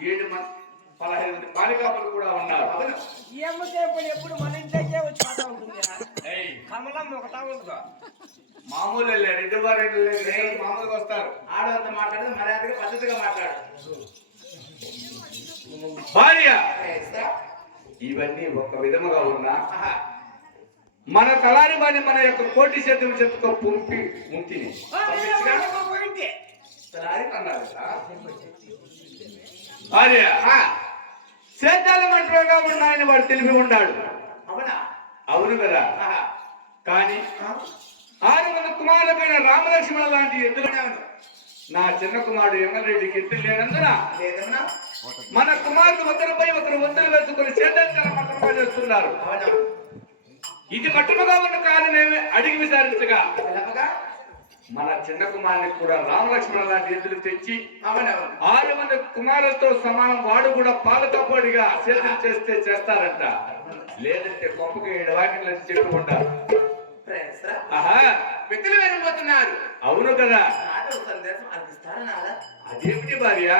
15 మంది బాలికాపులు కూడా ఉన్నారు. ఎప్పుడు మన ఇంట్లోకే వచ్చి పోతా ఉంటుంది. కమలం ఒకటా ఉందిగా మామూలు రెడ్డి వారు మామూలుగా వస్తారు. ఆడవాళ్ళతో మాట్లాడదు, మర్యాదగా పద్ధతిగా మాట్లాడు. భార్య ఇవన్నీ ఒక విధముగా ఉన్నా మన తలారి బాని మన యొక్క కోటి చేతుల చేతితో పంపి ముంటిని భార్య సేద్యాల మంటగా ఉన్నాయని వాడు తెలివి ఉన్నాడు. అవునా? అవును కదా. కానీ 6 మంది కుమారులపైన రామలక్ష్మణ లాంటి ఎద్దులు నా చిన్న కుమారుడు ఎమ్మెల్యేడికి ఎద్దులు లేనందున మన కుమారుడు ఒకరిపై ఒకరు ఒత్తులు వేసుకుని సేద్యాలు మంత్రంగా చేస్తున్నారు. ఇది కట్టుమగా ఉన్న కారణమేమి అడిగి విచారించగా మన చిన్న కుమారునికి కూడా రామలక్ష్మణ లాంటి ఎద్దులు తెచ్చి 6 మంది కుమారులతో సమానం వాడు కూడా పాలకపోడిగా సేద్యం చేస్తే చేస్తారంట. లేదంటే కొంపకి 7 వాకిట్లని చెప్పి ఉంటారు. వ్యక్తులు వెళ్ళిపోతున్నారు. అవును కదా. సందేశం అదేమిటి భార్య?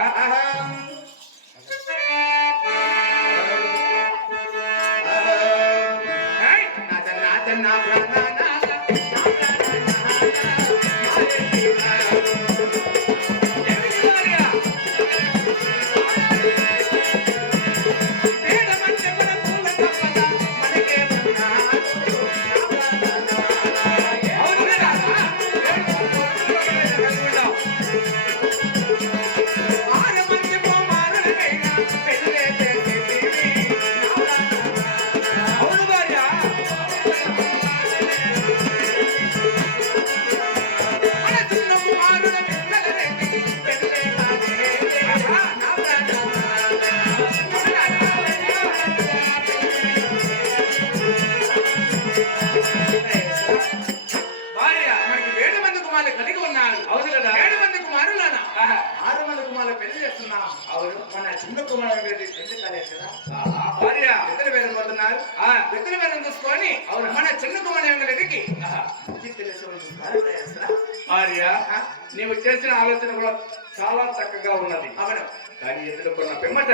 నీవు చేసిన ఆలోచన కూడా చాలా చక్కగా ఉన్నది. అవును. కానీ ఎదుర్కొన్న పిమ్మట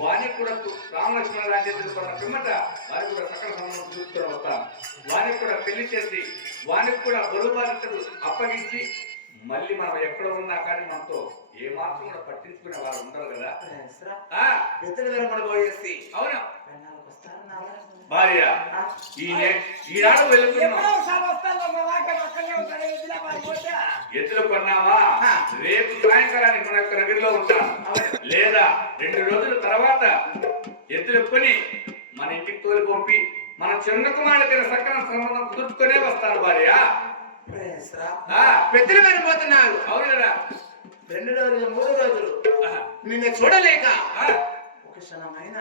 వానికి కూడా రామలక్ష్మణ లాంటి ఎదుర్కొన్న పిమ్మట వారికి కూడా సకల సంబంధం చూసుకొని వస్తాను. వానికి కూడా పెళ్లి చేసి వానికి కూడా బరువు బాధ్యతలు అప్పగించి మళ్ళీ మనం ఎక్కడ ఉన్నా కానీ మనతో ఏ మాత్రం కూడా పట్టించుకునే వారు ఉండరు కదా. అవును భార్య ఈనాడు వెళ్తున్నాం. ఎద్దులు కొన్నావా? రేపు సాయంకాలానికి మన యొక్క నగరిలో ఉంటాం. లేదా 2 రోజుల తర్వాత ఎద్దులు కొని మన ఇంటికి తోలి పంపి మన చిన్న కుమారుడికి సక్కన సంబంధం కుదుర్చుకునే వస్తాను భార్య. పెద్దలు వెళ్ళిపోతున్నారు. అవును కదా. 2 రోజులు 3 రోజులు నిన్ను చూడలేక ఒక క్షణమైన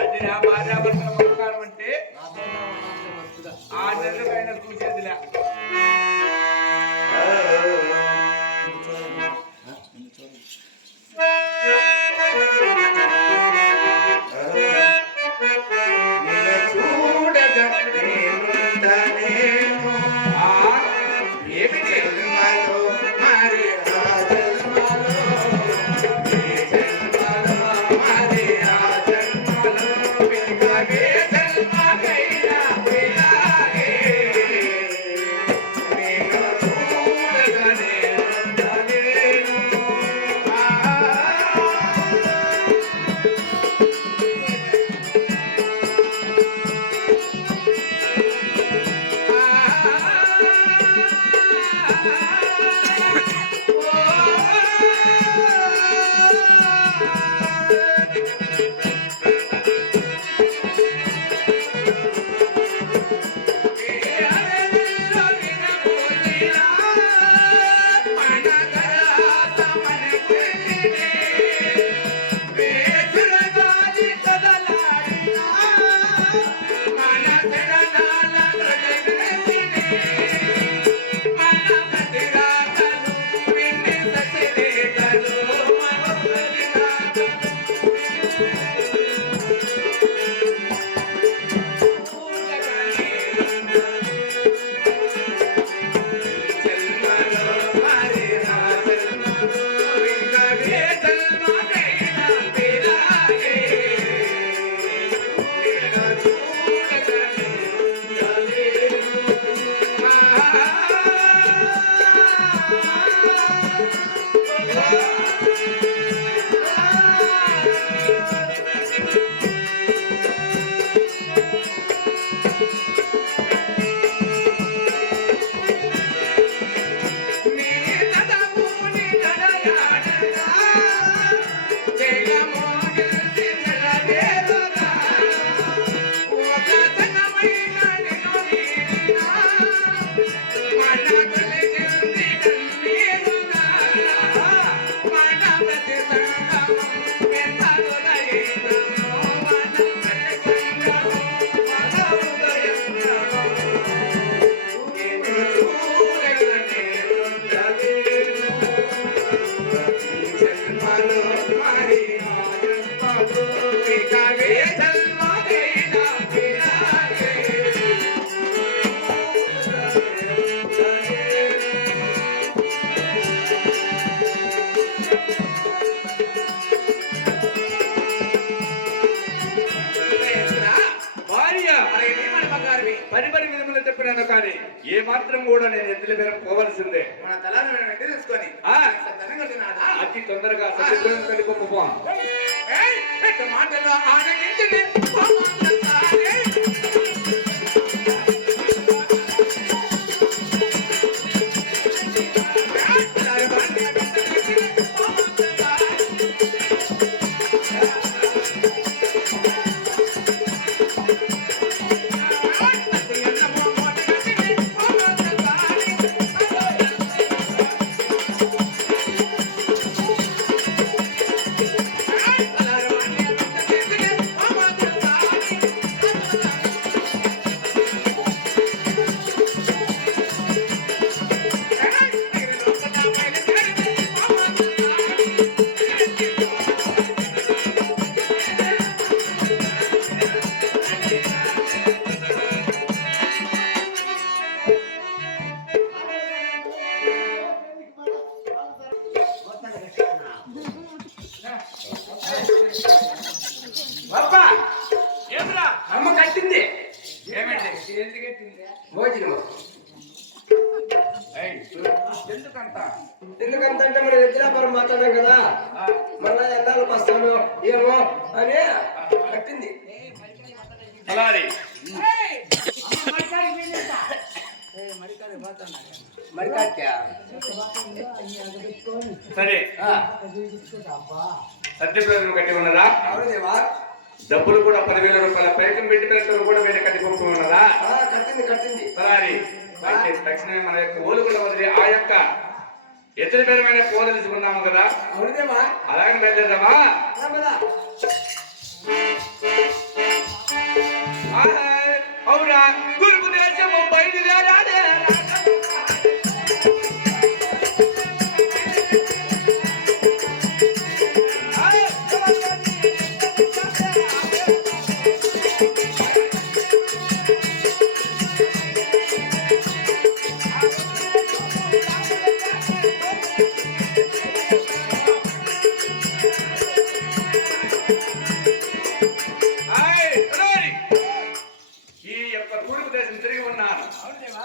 అది నా భార్యాభర్తల మమకారం అంటే ఆ నెలకైనా చూసేదిలే. చూడగానే జన్మలు మరి ఆ జన్మలో ఇక ఏ జన్మకైనా వినాలే. భార్య మరి ఏమని బంగారువి? పని విధములు చెప్పినాను కానీ ఏ మాత్రం కూడా నేను ఎద్దుల మీద పోవలసిందే. మన తలాన్ని మనం వెంట తీసుకొని ఆ. ధనంగా తినాలా? అతి తొందరగా సత్యప్రదం కట్టుకోపో. ఏయ్, పెద్ద మాటలు ఆడగించండి. పోమంటారే. అబ్బా ఏమిరా అమ్మ కట్టింది ఏమండి భోజనం ఎందుకంత ఎందుకంటే మనం ఎద్దులాపురం మాట్లాడాం కదా మళ్ళా ఎన్నాళ్ళకి వస్తాను ఏమో అని కట్టింది అలారి మరి కట్టా సరే సత్యప్రదం కట్టి ఉన్నదా? అవునదేవా డబ్బులు కూడా 10,000 రూపాయల ప్రయత్నం పెట్టి పెద్దలు కూడా వేరే కట్టి పంపు ఉన్నదా? కట్టింది అలారి అయితే తక్షణమే మన యొక్క ఓలుగుల వదిలి ఆ యొక్క ఇతర పేరుమైన పోదలుచుకున్నాము కదా, అవునదేవా అలాగని బయలుదేరదామా? అవునా తూర్పు దేశము బయలుదేరాడే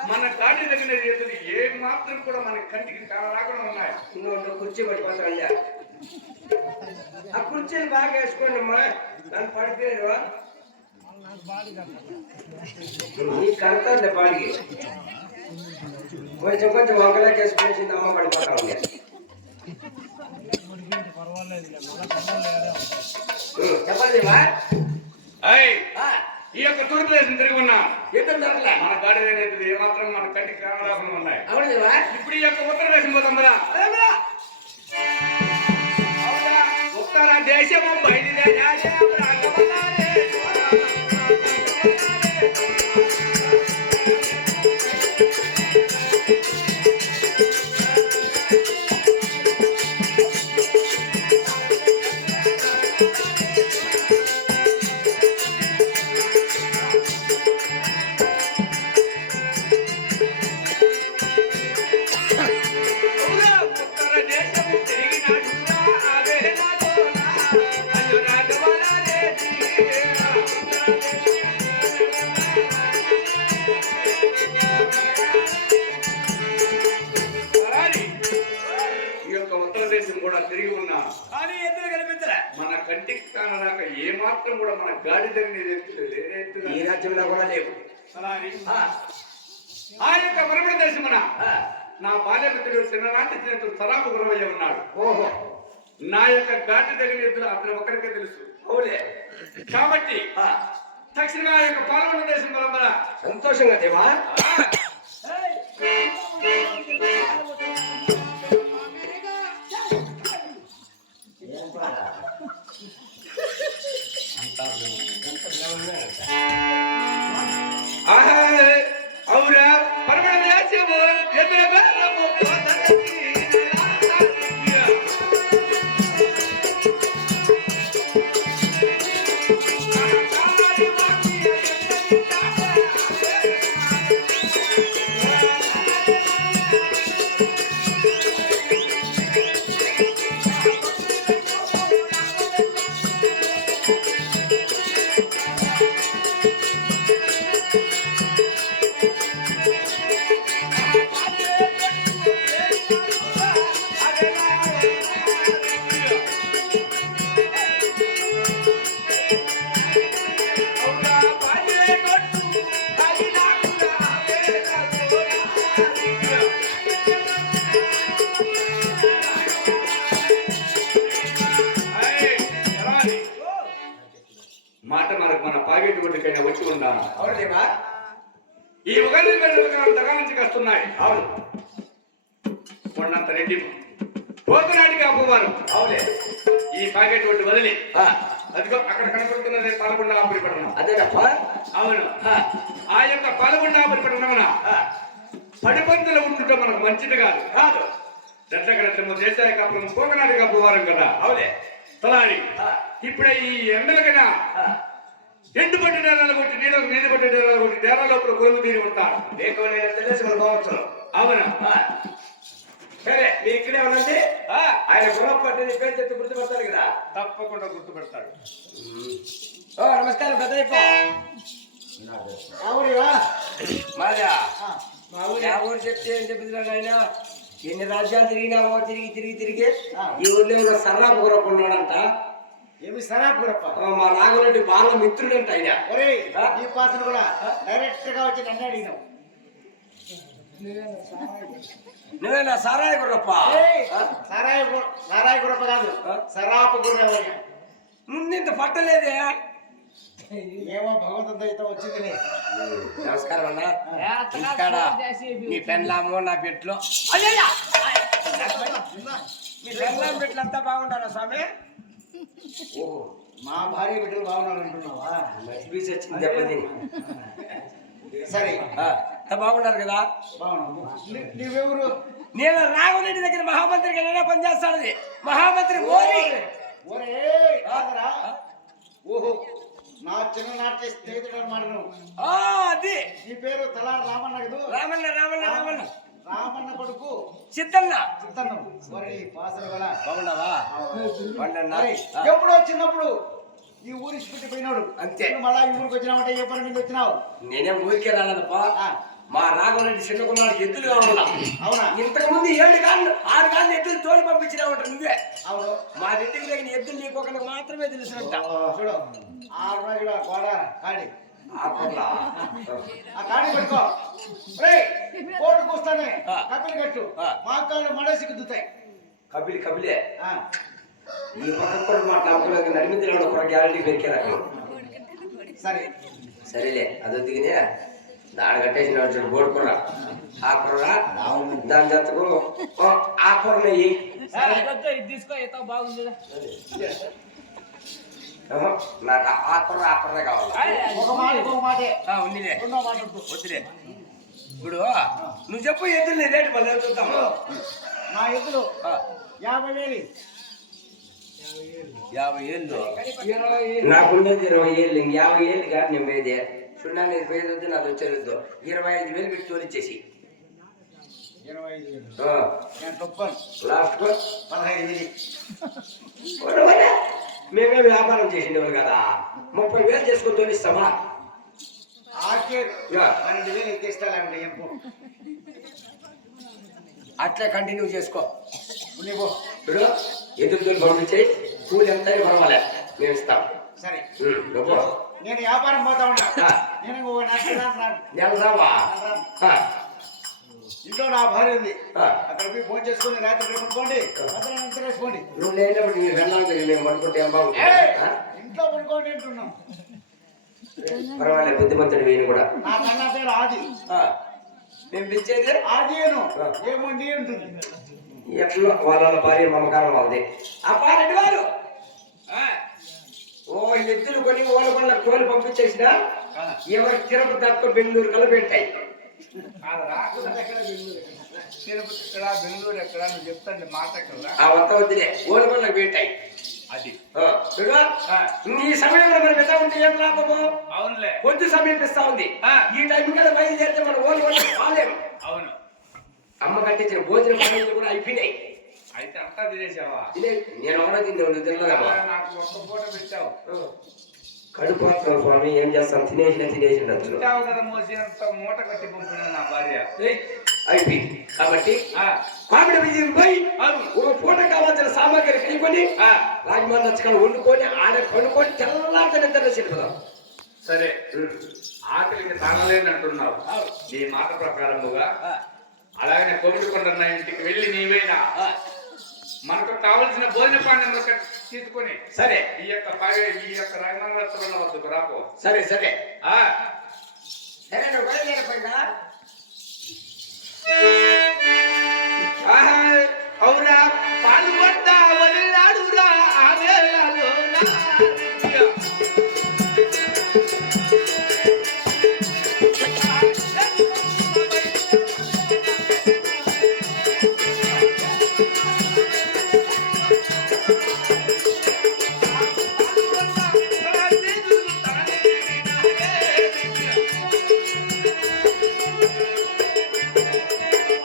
మన కాటి దగ్గర చేతులు ఏ మాత్రం కూడా మన కంటికి రాకుండా ఉన్నాయి. నువ్వు కుర్చీ పడిపోతాయ్యా ఆ కుర్చీని బాగా వేసుకోండి అమ్మా నన్ను పడిపోయారు నీ కడతారులే బాడికి కొంచెం కొంచెం వంకలేక వేసుకునేసింది అమ్మ పడిపోతా ఉంది చెప్పలేవా ఈ యొక్క తూర్పు దేశం తిరిగి ఉన్నా యుద్ధం జరగలే మన గాడి అనేది ఏ మాత్రం మన కంటికి కానరాకుండా ఉన్నాయి. అవునదేవా ఇప్పుడు ఈ యొక్క ఉత్తర దేశం పోతాం కదా, ఉత్తర దేశము బయలుదేరాడే తిరిగి ఉన్నా కానీ ఎద్దులు కనిపించలే మన కంటికి కానరాక ఏ మాత్రం కూడా మన గాడి దగ్గర ఈ రాజ్యంలో కూడా లేవు ఆ యొక్క మరమణ దేశమున నా బాల్యమిత్రుడు చిన్ననాటి స్నేహితుడు సరాపు గురవయ్య ఉన్నాడు. ఓహో నా యొక్క ఘాటి దగ్గర ఎద్దులు అతను ఒక్కరికే తెలుసు. అవులే కాబట్టి తక్షణ ఆ యొక్క పాల్గొన్న దేశం బలంబర సంతోషంగా దేవా అవురా పరమణ దేశము ఎదురు పాగేటి గుడ్డికైనా వచ్చి ఉన్నాను. అవును దేవా. ఈ ఉగాది మెడలు తగానికి వస్తున్నాయి. అవును. కొండంత రెడ్డి పోతునాటికి అప్పువారు. అవునే. ఈ పాకెట్ ఒడ్డు వదిలి అదిగో అక్కడ కనపడుతున్నది పాలకొండాపురి పట్టణం. అదేనప్ప. అవును. ఆ యొక్క పాలకొండాపురి పట్టణమున పడిపంతులు ఉంటుంటే మనకు మంచిది కాదు. కాదు. దట్టగడము దేశాయ కాపురం పోకనాటికి అప్పువారం కదా. అవునే. తలారి ఇప్పుడే ఈ ఎండలకైనా ఎండు పట్టి డేరాలు కొట్టి నీళ్ళు పట్టి డేరాలు కొట్టి డేరా లోపల గొలుగు తీరి ఉంటారు. మీకు నేను తెలిసి మనం పోవచ్చు. అవునా? సరే మీరు ఇక్కడే ఉండండి. ఆయన గుణపట్టి పేరు చెప్తే గుర్తుపడతారు కదా. తప్పకుండా గుర్తుపెడతాడు. నమస్కారం పెద్ద. మాదా మా ఊరు చెప్తే ఏం చెప్తున్నాడు ఆయన? ఎన్ని రాజ్యాలు తిరిగినామో తిరిగి ఈ ఊర్లో ఉన్న సర్రాపు గురప్ప ఉన్నాడంట. ఏమి సరాపు గురప్ప? మా నాగరెడ్డి బాల మిత్రుడంట ఆయన. ఈ పాత్ర కూడా డైరెక్ట్ గా వచ్చి నన్ను అడిగినావు. నువ్వేనా సారాయి గురప్ప? సారాయి గురప్ప కాదు, సరాపు గుర్రవ. ముందు పట్టలేదే. ఏమో భగవంతుడితో వచ్చింది. నమస్కారం అన్న. ఇక్కడ మీ పెన్లాము నా పెట్లు మీ పెన్లాం పెట్లు అంతా బాగుంటారా స్వామి? ఓహో, మా భార్య బిడ్డలు బాగున్నారు అంటున్నావా? బీచ్ వచ్చింది దెబ్బతిని. సరే బాగున్నారు కదా? నువ్వెవరు? నేను రాఘవరెడ్డి దగ్గర మహామంత్రిగా నేనే పనిచేస్తాను. మహామంత్రి మోదీ. ఓహో, నా చిన్ననాటి స్నేహితుడు అన్నమాట నువ్వు. అది నీ పేరు తలా రామన్న కదా? రామన్న కొడుకు సిద్ధన్న. బాగున్నావా? ఎప్పుడో చిన్నప్పుడు ఈ ఊరి పెట్టి పోయినాడు అంతే. మళ్ళా ఈ ఊరికి వచ్చినావంటే ఏ పని మీద వచ్చినావు? నేనే ఊరికే రాలేదప్పా. మా రాఘవరెడ్డి చిన్న కుమారుడికి ఎద్దులు కావాలా? అవునా? ఇంతకు ముందు 6 కాళ్ళు ఎద్దులు తోలి పంపించినావంట నువ్వే. అవును. మా రెడ్డికి దగ్గర ఎద్దులు నీకొకరికి మాత్రమే తెలిసినట్ట. చూడు ఆ గోడ కాడి ఆ కాడి పెట్టుకో. కోటు కూస్తానే కపిలి కట్టు. మా కాళ్ళు మడేసి గుద్దుతాయి. కపిలే ఈ పక్కన కూడా మాట్లాడుకోలేదు. నడిమించలేడు ఒక గ్యారంటీ పెరికారా? సరేలే అది వద్దుగానే దాని కట్టేసిన బోడుకుర్ర ఆ కుర్ర దాని జతకు ఆ కూరలో తీసుకో బాగుంది. నాకు ఆ కుర్ర కావాలి. ఉందిలే వద్దులే. ఇప్పుడు నువ్వు చెప్పు ఎద్దులు రేటు మళ్ళీ చూద్దాము. నా ఎద్దులు 50,000. 50,000 నాకుండేది 20,000. 50,000 కాదు నేను పోయేది. సున్నా నేను పోయేది వద్దు, నాది వచ్చేది 25,000 పెట్టి తోలిచ్చేసి 25,000 లాస్ట్ 15,000. మేమే వ్యాపారం చేసిండేవారు కదా. 30,000 చేసుకొని తోలిస్తామా? 12,000 ఎక్కిస్తానండి. అట్లే కంటిన్యూ చేసుకో. ఇప్పుడు ఎదురు తోలి పంపించేయి. కూలి ఎంత పర్వాలే మేము ఇస్తాం. సరే నేను వ్యాపారం పోతా ఉన్నా. నేను నెల రావా? ఇంట్లో నా భార్య ఉంది. అక్కడ పోయి ఫోన్ చేసుకుని రాత్రి పడుకోండి. వేసుకోండి. నువ్వు లేనప్పుడు నీ వెళ్ళాలి. మేము పడుకుంటే ఏం బాగుంటుంది. ఇంట్లో పడుకోండి అంటున్నాం. పర్వాలేదు బుద్ధిమంతుడు వీని కూడా. నా కన్నా పేరు ఆది. మేము పిలిచేది ఆది ఏముంది ఉంటుంది. ఎట్లా వాళ్ళ భార్య మమకారం వాళ్ళది. ఆ పారెడ్డి వారు ఎద్దులు కొని ఓలకొండ తోలు పంపించేసిన ఎవరు తిరుపతి తక్కువ బెంగళూరు కల్లా పెట్టాయి. బెంగళూరు ఎక్కడ నువ్వు చెప్తాను మాట ఎక్కడ ఆ వద్ద వద్దులే ఓలకొండకు పెట్టాయి. అది ఈ సమయంలో మరి పెద్ద ఉంటే ఏం లాభము? అవునులే. పొద్దు సమీపిస్తా ఉంది. ఈ టైం కదా బయలుదేరితే మనం ఓలకొండ కాలేము. అవును. అమ్మ కట్టించిన భోజన పనులు కూడా అయిపోయినాయి. అయితే అంతా తినేసావా? నేను ఎవరో తిన్నావు. నాకు ఒక్క పూట పెట్టావు. కడుపు స్వామి ఏం చేస్తాం? తినేసి కదా మోసినంత మూట కట్టి పంపిన నా భార్య అయిపోయింది. కాబట్టి కామెడీ విజయం పోయి ఒక పూట కావాల్సిన సామాగ్రి కలిపి రాజమాన్ నచ్చకాలు వండుకొని ఆడ కొనుక్కొని తెల్లారితో నిద్ర చెప్పుదాం. సరే ఆకలికి తాగలేని అంటున్నావు. నీ మాట ప్రకారముగా అలాగనే కొమ్మిడికొండ ఇంటికి వెళ్ళి నీవైనా మనకు కావలసిన భోజన పాండ్యం తీసుకొని సరే ఈ యొక్క రాజమండ్రి వద్దకు రాపో. సరే సరే ఆ సరే నువ్వు బయలుదేరిపోయిందా ఆహా, అవురా పాల్గొంట వదిలాడురా ఆ వేళలో నా.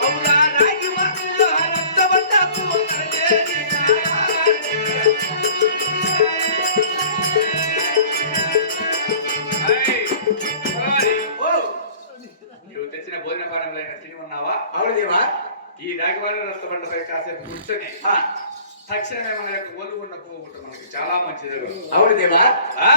అవురా రాగి మాటల్లో రక్తపడ్డకు కరగేది నా. ఏయ్, పొలవారి, నీవు తెచ్చిన భోజన పానములైన తిని ఉన్నావా? అవును దేవా ఈ రాగివారి రక్తబండపై కాసేపు కూర్చొని తక్షణమే మన యొక్క ఒళ్ళు ఉన్న పోగొట్టు మనకి చాలా మంచిది. అవును దేవా ఆ